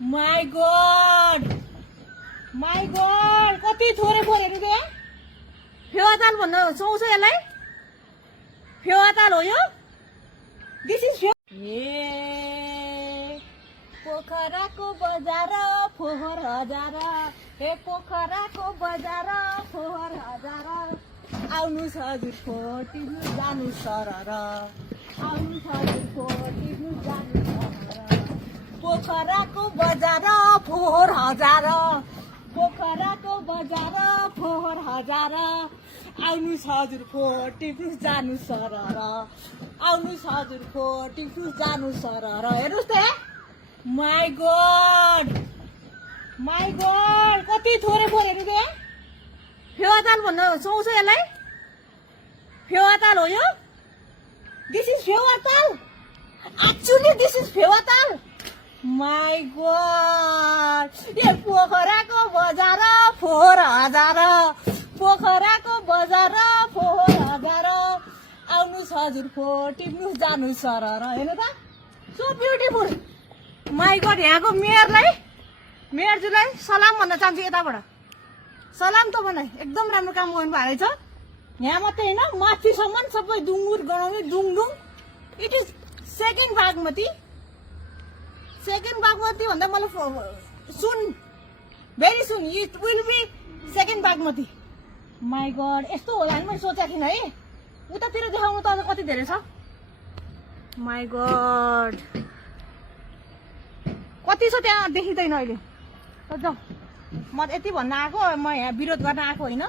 my God कति थोरै फोरेको के फेवाताल भन्न सुहाउँछ यसलाई फेवाताल हो यो दिस इज ए पोखराको बजार फोहोर हजार हे पोखराको बजार फोहोर हजार आउनु छ हजुरको टिप्नु जानु सरर आउनु छ हजुरको टिप्नु जानु सरर पोखराको बजार फोहोर हजार पोखराको बजार फोहोर हजार आउनु छ हजुरको टिप्नु जानु सरर आउनु छ हजुरको टिप्नु जानु सरर हेर्नुहोस् त माई गॉड कति थोरै फोरेको के फेवाताल भन्न सुहाउँछ यसलाई फेवाताल हो यो this is Phewatal actually this is Phewatal my god ए पोखराको बजार फोहोर हजार पोखराको बजार फोहोर हजार आउनु छ हजुरको टिप्नु जानु सरर हेर्नु त सो ब्युटिफुल माई गॉड यहाँको मेयरज्यूलाई सलाम भन्न चाहन्छु यताबाट सलाम त भनाइ एकदम राम्रो काम गर्नु भएको रहेछ यहाँ मात्रै होइन माथिसम्म सबै दुङ्गुर गराउने दुङदुङ इट इज सेकेन्ड बागमती भन्दा मलाई soon very soon it will be second Bagmati my god यस्तो होला नि मैले सोचेको थिइनँ है उतातिर देखाउनु त अझ कति धेरै छ माई गॉड कति छ त्यहाँ देखिँदैन अहिले जाउँ म यति भन्न आएको म यहाँ विरोध गर्न आएको होइन